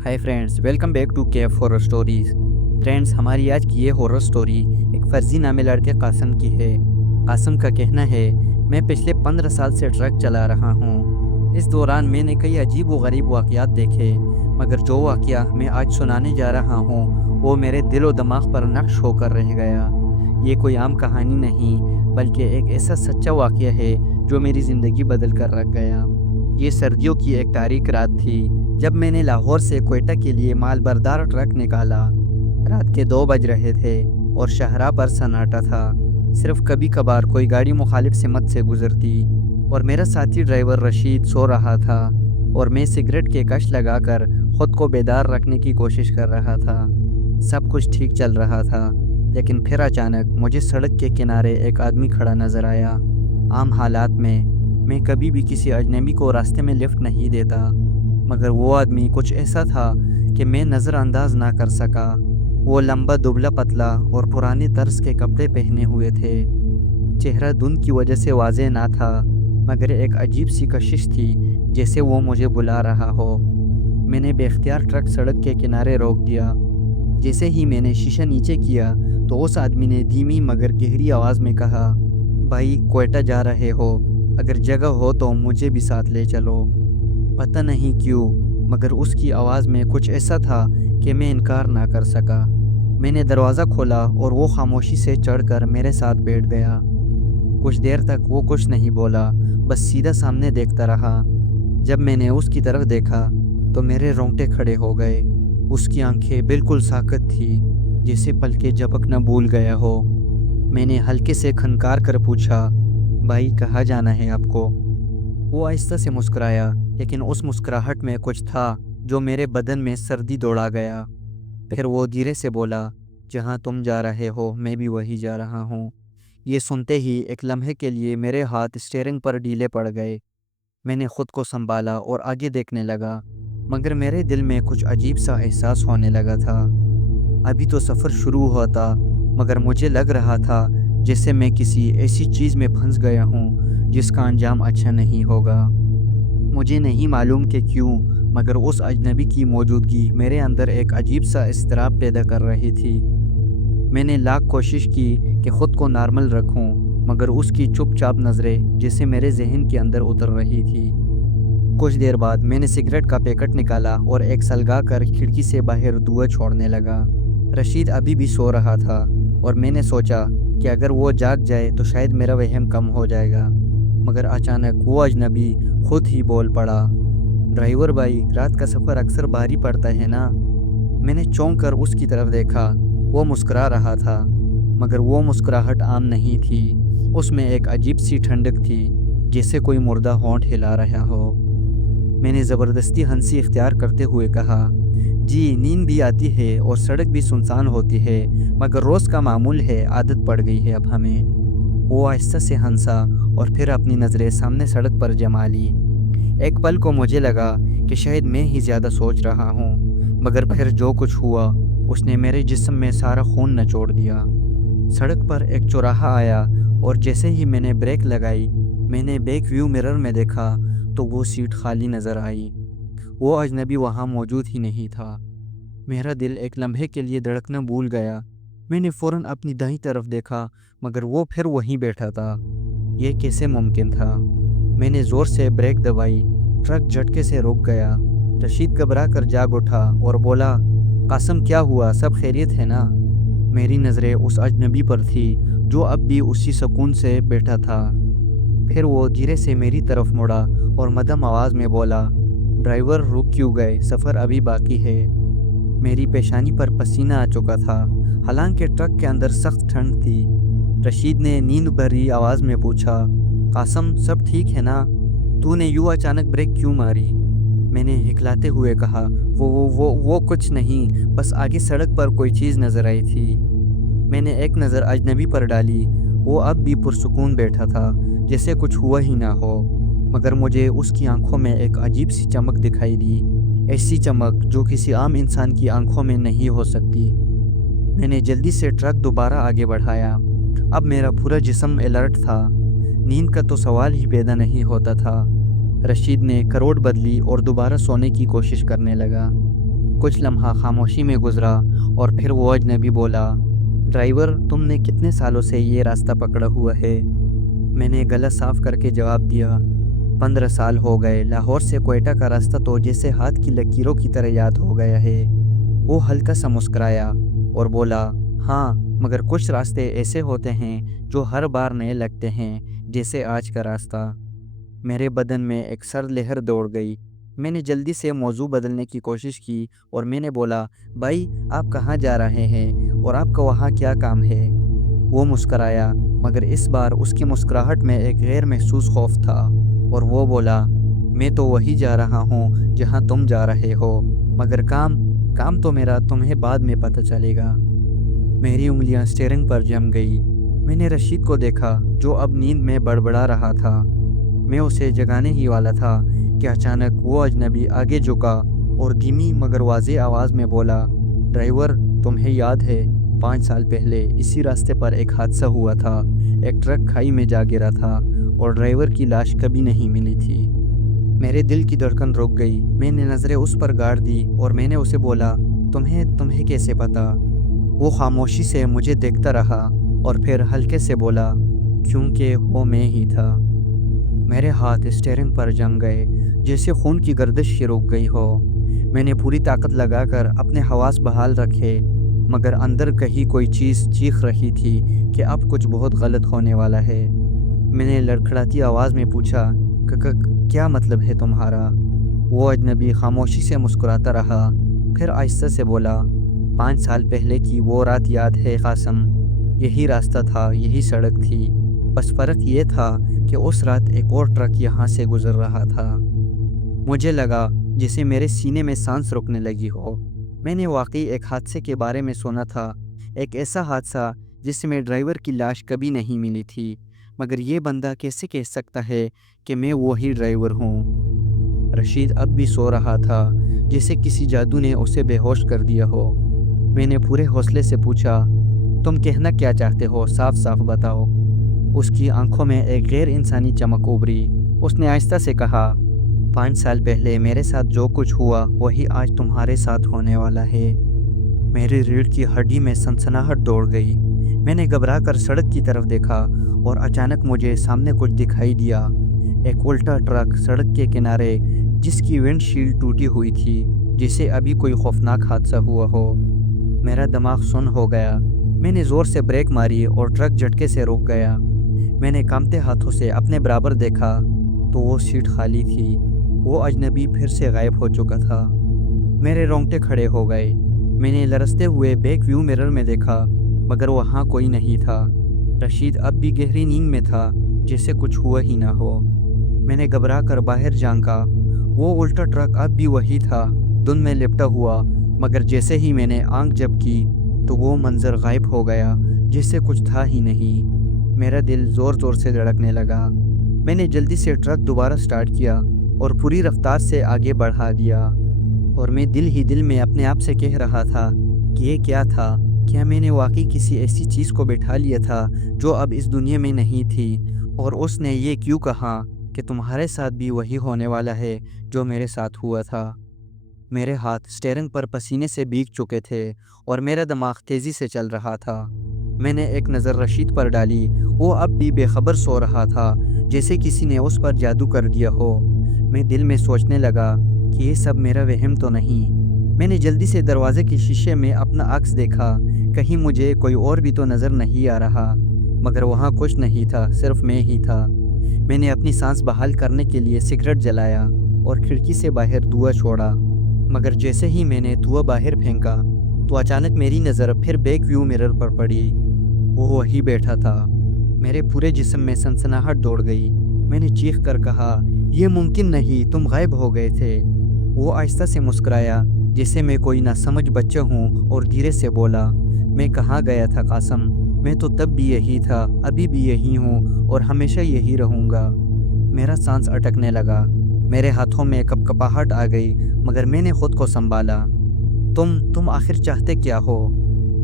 Hi friends, welcome back to केफ horror stories. Friends, हमारी आज की ये हॉरर स्टोरी एक फर्जी नामे लड़के कासिम की है। कासिम का कहना है, मैं पिछले 15 साल से ट्रक चला रहा हूँ। इस दौरान मैंने कई अजीब व गरीब वाक़यात देखे, मगर जो वाक़या मैं आज सुनाने जा रहा हूँ वो मेरे दिल व दिमाग पर नक्श होकर रह गया। ये कोई आम कहानी नहीं, बल्कि एक ऐसा सच्चा वाक़या है जो मेरी ज़िंदगी बदल कर रख गया। ये सर्दियों की एक तारीख रात थी जब मैंने लाहौर से कोयटा के लिए माल बरदार ट्रक निकाला। रात के 2 बज रहे थे और शहरा पर सन्नाटा था। सिर्फ कभी कभार कोई गाड़ी मुखालिफ सिमत से गुजरती और मेरा साथी ड्राइवर रशीद सो रहा था और मैं सिगरेट के कश लगाकर ख़ुद को बेदार रखने की कोशिश कर रहा था। सब कुछ ठीक चल रहा था, लेकिन फिर अचानक मुझे सड़क के किनारे एक आदमी खड़ा नज़र आया। आम हालात में मैं कभी भी किसी अजनबी को रास्ते में लिफ्ट नहीं देता, मगर वो आदमी कुछ ऐसा था कि मैं नज़रअंदाज ना कर सका। वो लंबा दुबला पतला और पुराने तर्ज के कपड़े पहने हुए थे। चेहरा धुंध की वजह से वाज़ेह ना था, मगर एक अजीब सी कशिश थी, जैसे वो मुझे बुला रहा हो। मैंने बेख्तियार ट्रक सड़क के किनारे रोक दिया। जैसे ही मैंने शीशा नीचे किया तो उस आदमी ने धीमी मगर गहरी आवाज़ में कहा, भाई कोयटा जा रहे हो? अगर जगह हो तो मुझे भी साथ ले चलो। पता नहीं क्यों, मगर उसकी आवाज़ में कुछ ऐसा था कि मैं इनकार ना कर सका। मैंने दरवाज़ा खोला और वो खामोशी से चढ़कर मेरे साथ बैठ गया। कुछ देर तक वो कुछ नहीं बोला, बस सीधा सामने देखता रहा। जब मैंने उसकी तरफ देखा तो मेरे रोंगटे खड़े हो गए। उसकी आंखें बिल्कुल साकत थी, जैसे पलके झपकना भूल गया हो। मैंने हल्के से खनकार कर पूछा, भाई कहाँ जाना है आपको? वो आहिस्ता से मुस्कुराया, लेकिन उस मुस्कुराहट में कुछ था जो मेरे बदन में सर्दी दौड़ा गया। फिर वो धीरे से बोला, जहाँ तुम जा रहे हो मैं भी वही जा रहा हूँ। ये सुनते ही एक लम्हे के लिए मेरे हाथ स्टीयरिंग पर ढीले पड़ गए। मैंने खुद को संभाला और आगे देखने लगा, मगर मेरे दिल में कुछ अजीब सा एहसास होने लगा था। अभी तो सफ़र शुरू हुआ था, मगर मुझे लग रहा था जैसे मैं किसी ऐसी चीज़ में फंस गया हूँ जिसका अंजाम अच्छा नहीं होगा। मुझे नहीं मालूम कि क्यों, मगर उस अजनबी की मौजूदगी मेरे अंदर एक अजीब सा इज़्तिराब पैदा कर रही थी। मैंने लाख कोशिश की कि ख़ुद को नॉर्मल रखूं, मगर उसकी चुपचाप नज़रें जैसे मेरे जहन के अंदर उतर रही थी। कुछ देर बाद मैंने सिगरेट का पैकेट निकाला और एक सलगा कर खिड़की से बाहर धुआं छोड़ने लगा। रशीद अभी भी सो रहा था और मैंने सोचा कि अगर वो जाग जाए तो शायद मेरा वहम कम हो जाएगा। मगर अचानक वो अजनबी खुद ही बोल पड़ा, ड्राइवर भाई, रात का सफ़र अक्सर भारी पड़ता है ना? मैंने चौंक कर उसकी तरफ देखा। वो मुस्कुरा रहा था, मगर वो मुस्कुराहट आम नहीं थी। उसमें एक अजीब सी ठंडक थी, जैसे कोई मुर्दा होंठ हिला रहा हो। मैंने ज़बरदस्ती हंसी इख्तियार करते हुए कहा, जी नींद भी आती है और सड़क भी सुनसान होती है, मगर रोज़ का मामूल है, आदत पड़ गई है अब हमें। वो आहिस्ता से हंसा और फिर अपनी नज़रें सामने सड़क पर जमा ली। एक पल को मुझे लगा कि शायद मैं ही ज़्यादा सोच रहा हूँ, मगर फिर जो कुछ हुआ उसने मेरे जिस्म में सारा खून निचोड़ दिया। सड़क पर एक चौराहा आया और जैसे ही मैंने ब्रेक लगाई, मैंने बैक व्यू मिरर में देखा तो वो सीट खाली नज़र आई। वो अजनबी वहाँ मौजूद ही नहीं था। मेरा दिल एक लम्हे के लिए धड़कना भूल गया। मैंने फ़ौरन अपनी दाईं तरफ देखा, मगर वो फिर वहीं बैठा था। ये कैसे मुमकिन था? मैंने ज़ोर से ब्रेक दबाई। ट्रक झटके से रुक गया। रशीद घबरा कर जाग उठा और बोला, कासिम क्या हुआ, सब खैरियत है ना? मेरी नज़रें उस अजनबी पर थी जो अब भी उसी सुकून से बैठा था। फिर वो धीरे से मेरी तरफ मुड़ा और मध्यम आवाज़ में बोला, ड्राइवर रुक क्यों गए, सफ़र अभी बाकी है। मेरी पेशानी पर पसीना आ चुका था, हालांकि ट्रक के अंदर सख्त ठंड थी। रशीद ने नींद भरी आवाज़ में पूछा, कासिम सब ठीक है ना? तूने यूँ अचानक ब्रेक क्यों मारी? मैंने हिकलाते हुए कहा, वो कुछ नहीं, बस आगे सड़क पर कोई चीज़ नज़र आई थी। मैंने एक नज़र अजनबी पर डाली। वो अब भी पुरसुकून बैठा था, जैसे कुछ हुआ ही ना हो, मगर मुझे उसकी आंखों में एक अजीब सी चमक दिखाई दी, ऐसी चमक जो किसी आम इंसान की आंखों में नहीं हो सकती। मैंने जल्दी से ट्रक दोबारा आगे बढ़ाया। अब मेरा पूरा जिस्म अलर्ट था। नींद का तो सवाल ही पैदा नहीं होता था। रशीद ने करवट बदली और दोबारा सोने की कोशिश करने लगा। कुछ लम्हा खामोशी में गुजरा और फिर वो अजनबी बोला, ड्राइवर तुमने कितने सालों से ये रास्ता पकड़ा हुआ है? मैंने गला साफ करके जवाब दिया, 15 साल हो गए। लाहौर से क्वेटा का रास्ता तो जैसे हाथ की लकीरों की तरह याद हो गया है। वो हल्का सा मुस्कुराया और बोला, हाँ, मगर कुछ रास्ते ऐसे होते हैं जो हर बार नए लगते हैं, जैसे आज का रास्ता। मेरे बदन में एक सर्द लहर दौड़ गई। मैंने जल्दी से मौजू बदलने की कोशिश की और मैंने बोला, भाई आप कहाँ जा रहे हैं और आपका वहाँ क्या काम है? वो मुस्कराया, मगर इस बार उसकी मुस्कुराहट में एक गैर महसूस खौफ था और वो बोला, मैं तो वही जा रहा हूँ जहाँ तुम जा रहे हो, मगर काम काम तो मेरा तुम्हें बाद में पता चलेगा। मेरी उंगलियां स्टीयरिंग पर जम गई। मैंने रशीद को देखा जो अब नींद में बड़बड़ा रहा था। मैं उसे जगाने ही वाला था कि अचानक वो अजनबी आगे झुका और धीमी मगर वाज़ेह आवाज़ में बोला, ड्राइवर तुम्हें याद है 5 साल पहले इसी रास्ते पर एक हादसा हुआ था। एक ट्रक खाई में जा गिरा था और ड्राइवर की लाश कभी नहीं मिली थी। मेरे दिल की धड़कन रुक गई। मैंने नज़रें उस पर गाड़ दी और मैंने उसे बोला, तुम्हें कैसे पता? वो खामोशी से मुझे देखता रहा और फिर हल्के से बोला, क्योंकि वो मैं ही था। मेरे हाथ स्टीयरिंग पर जम गए, जैसे खून की गर्दिश ही रुक गई हो। मैंने पूरी ताकत लगाकर अपने हवास बहाल रखे, मगर अंदर कहीं कोई चीज़ चीख रही थी कि अब कुछ बहुत गलत होने वाला है। मैंने लड़खड़ाती आवाज़ में पूछा, क्या मतलब है तुम्हारा? वो अजनबी खामोशी से मुस्कुराता रहा, फिर आहिस्ता से बोला, 5 साल पहले की वो रात याद है कासम? यही रास्ता था, यही सड़क थी, बस फ़र्क ये था कि उस रात एक और ट्रक यहाँ से गुज़र रहा था। मुझे लगा जैसे मेरे सीने में सांस रुकने लगी हो। मैंने वाकई एक हादसे के बारे में सुना था, एक ऐसा हादसा जिसमें ड्राइवर की लाश कभी नहीं मिली थी, मगर ये बंदा कैसे कह सकता है कि मैं वही ड्राइवर हूँ? रशीद अब भी सो रहा था, जैसे किसी जादू ने उसे बेहोश कर दिया हो। मैंने पूरे हौसले से पूछा, तुम कहना क्या चाहते हो? साफ साफ बताओ। उसकी आंखों में एक गैर इंसानी चमक उभरी। उसने आहिस्ता से कहा, 5 साल पहले मेरे साथ जो कुछ हुआ वही आज तुम्हारे साथ होने वाला है। मेरी रीढ़ की हड्डी में सनसनाहट दौड़ गई। मैंने घबरा कर सड़क की तरफ देखा और अचानक मुझे सामने कुछ दिखाई दिया। एक उल्टा ट्रक सड़क के किनारे, जिसकी विंडशील्ड टूटी हुई थी, जिसे अभी कोई खौफनाक हादसा हुआ हो। मेरा दिमाग सुन्न हो गया। मैंने ज़ोर से ब्रेक मारी और ट्रक झटके से रुक गया। मैंने कांपते हाथों से अपने बराबर देखा तो वो सीट खाली थी। वो अजनबी फिर से गायब हो चुका था। मेरे रोंगटे खड़े हो गए। मैंने लरसते हुए बैक व्यू मिरर में देखा, मगर वहाँ कोई नहीं था। रशीद अब भी गहरी नींद में था, जैसे कुछ हुआ ही ना हो। मैंने घबरा कर बाहर झांका। वो उल्टा ट्रक अब भी वही था, धुंध में लिपटा हुआ, मगर जैसे ही मैंने आंख झपकी तो वो मंजर गायब हो गया, जैसे कुछ था ही नहीं। मेरा दिल ज़ोर ज़ोर से धड़कने लगा। मैंने जल्दी से ट्रक दोबारा स्टार्ट किया और पूरी रफ्तार से आगे बढ़ा दिया। और मैं दिल ही दिल में अपने आप से कह रहा था कि ये क्या था? क्या मैंने वाकई किसी ऐसी चीज़ को बैठा लिया था जो अब इस दुनिया में नहीं थी? और उसने ये क्यों कहा कि तुम्हारे साथ भी वही होने वाला है जो मेरे साथ हुआ था? मेरे हाथ स्टीयरिंग पर पसीने से भीग चुके थे और मेरा दिमाग तेज़ी से चल रहा था। मैंने एक नज़र रशीद पर डाली। वो अब भी बेखबर सो रहा था, जैसे किसी ने उस पर जादू कर दिया हो। मैं दिल में सोचने लगा कि ये सब मेरा वहम तो नहीं। मैंने जल्दी से दरवाजे के शीशे में अपना अक्स देखा, कहीं मुझे कोई और भी तो नज़र नहीं आ रहा, मगर वहाँ कुछ नहीं था, सिर्फ मैं ही था। मैंने अपनी सांस बहाल करने के लिए सिगरेट जलाया और खिड़की से बाहर धुआं छोड़ा, मगर जैसे ही मैंने धुआं बाहर फेंका तो अचानक मेरी नज़र फिर बैक व्यू मिरर पर पड़ी। वो वही बैठा था। मेरे पूरे जिस्म में सनसनाहट दौड़ गई। मैंने चीख कर कहा, यह मुमकिन नहीं, तुम गायब हो गए थे। वो आहिस्ता से मुस्कुराया, जैसे मैं कोई नासमझ बच्चा हूँ, और धीरे से बोला, मैं कहाँ गया था कासम? मैं तो तब भी यही था, अभी भी यही हूँ और हमेशा यही रहूँगा। मेरा सांस अटकने लगा। मेरे हाथों में कपकपाहट आ गई, मगर मैंने खुद को संभाला। तुम आखिर चाहते क्या हो?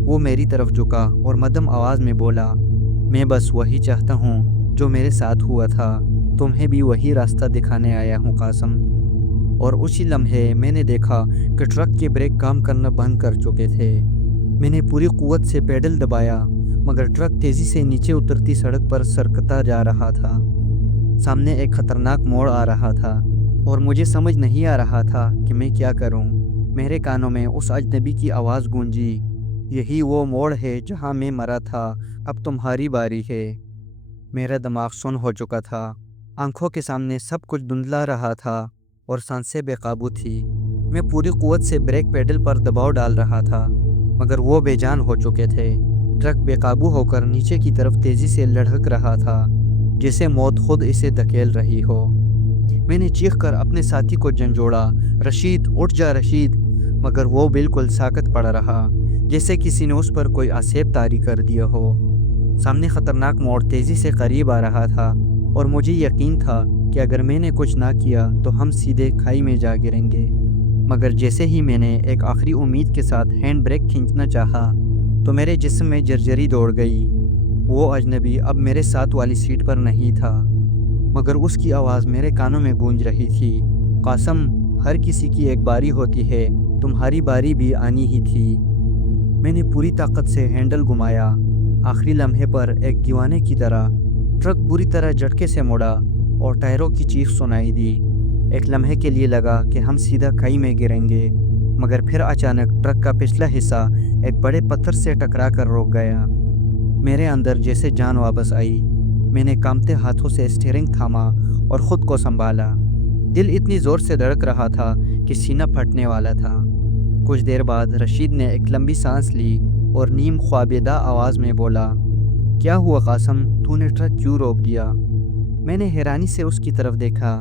वो मेरी तरफ झुका और मध्यम आवाज़ में बोला, मैं बस वही चाहता हूँ जो मेरे साथ हुआ था। तुम्हें भी वही रास्ता दिखाने आया हूँ कासम। और उसी लम्हे मैंने देखा कि ट्रक के ब्रेक काम करना बंद कर चुके थे। मैंने पूरी कुव्वत से पेडल दबाया, मगर ट्रक तेज़ी से नीचे उतरती सड़क पर सरकता जा रहा था। सामने एक खतरनाक मोड़ आ रहा था और मुझे समझ नहीं आ रहा था कि मैं क्या करूं। मेरे कानों में उस अजनबी की आवाज़ गूंजी, यही वो मोड़ है जहां मैं मरा था, अब तुम्हारी बारी है। मेरा दिमाग सुन्न हो चुका था, आंखों के सामने सब कुछ धुंधला रहा था और सांसें बेकाबू थी। मैं पूरी कुव्वत से ब्रेक पेडल पर दबाव डाल रहा था, मगर वो बेजान हो चुके थे। ट्रक बेकाबू होकर नीचे की तरफ तेज़ी से लढ़क रहा था, जैसे मौत खुद इसे धकेल रही हो। मैंने चीखकर अपने साथी को झंझोड़ा, रशीद उठ जा रशीद, मगर वो बिल्कुल साकत पड़ा रहा, जैसे किसी ने उस पर कोई आसेब तारी कर दिया हो। सामने खतरनाक मोड़ तेज़ी से करीब आ रहा था और मुझे यकीन था कि अगर मैंने कुछ ना किया तो हम सीधे खाई में जा गिरेंगे। मगर जैसे ही मैंने एक आखिरी उम्मीद के साथ हैंड ब्रेक खींचना चाहा तो मेरे जिस्म में जर्जरी दौड़ गई। वो अजनबी अब मेरे साथ वाली सीट पर नहीं था, मगर उसकी आवाज़ मेरे कानों में गूंज रही थी, कासम, हर किसी की एक बारी होती है, तुम्हारी बारी भी आनी ही थी। मैंने पूरी ताकत से हैंडल घुमाया। आखिरी लम्हे पर एक दीवाने की तरह ट्रक बुरी तरह झटके से मुड़ा और टायरों की चीख सुनाई दी। एक लम्हे के लिए लगा कि हम सीधा खाई में गिरेंगे, मगर फिर अचानक ट्रक का पिछला हिस्सा एक बड़े पत्थर से टकरा कर रुक गया। मेरे अंदर जैसे जान वापस आई। मैंने कांपते हाथों से स्टीयरिंग थामा और ख़ुद को संभाला। दिल इतनी ज़ोर से धड़क रहा था कि सीना फटने वाला था। कुछ देर बाद रशीद ने एक लंबी सांस ली और नीम ख्वाबेदा आवाज़ में बोला, क्या हुआ कासम, तूने ट्रक क्यों रोक दिया? मैंने हैरानी से उसकी तरफ देखा।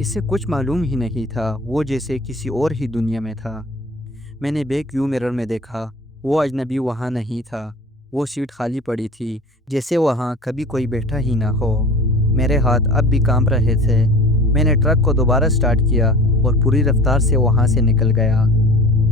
इससे कुछ मालूम ही नहीं था, वो जैसे किसी और ही दुनिया में था। मैंने बैक व्यू मिरर में देखा, वो अजनबी वहाँ नहीं था। वो सीट खाली पड़ी थी, जैसे वहाँ कभी कोई बैठा ही ना हो। मेरे हाथ अब भी कांप रहे थे। मैंने ट्रक को दोबारा स्टार्ट किया और पूरी रफ्तार से वहाँ से निकल गया।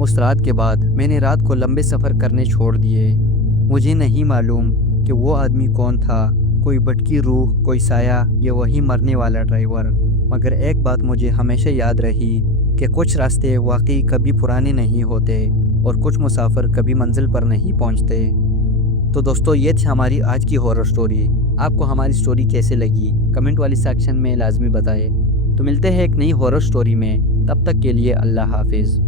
उस रात के बाद मैंने रात को लंबे सफ़र करने छोड़ दिए। मुझे नहीं मालूम कि वो आदमी कौन था, कोई भटकी रूह, कोई साया, या वही मरने वाला ड्राइवर। मगर एक बात मुझे हमेशा याद रही कि कुछ रास्ते वाकई कभी पुराने नहीं होते और कुछ मुसाफिर कभी मंजिल पर नहीं पहुंचते। तो दोस्तों, ये थी हमारी आज की हॉरर स्टोरी। आपको हमारी स्टोरी कैसे लगी कमेंट वाली सेक्शन में लाजमी बताएं। तो मिलते हैं एक नई हॉरर स्टोरी में, तब तक के लिए अल्लाह हाफिज़।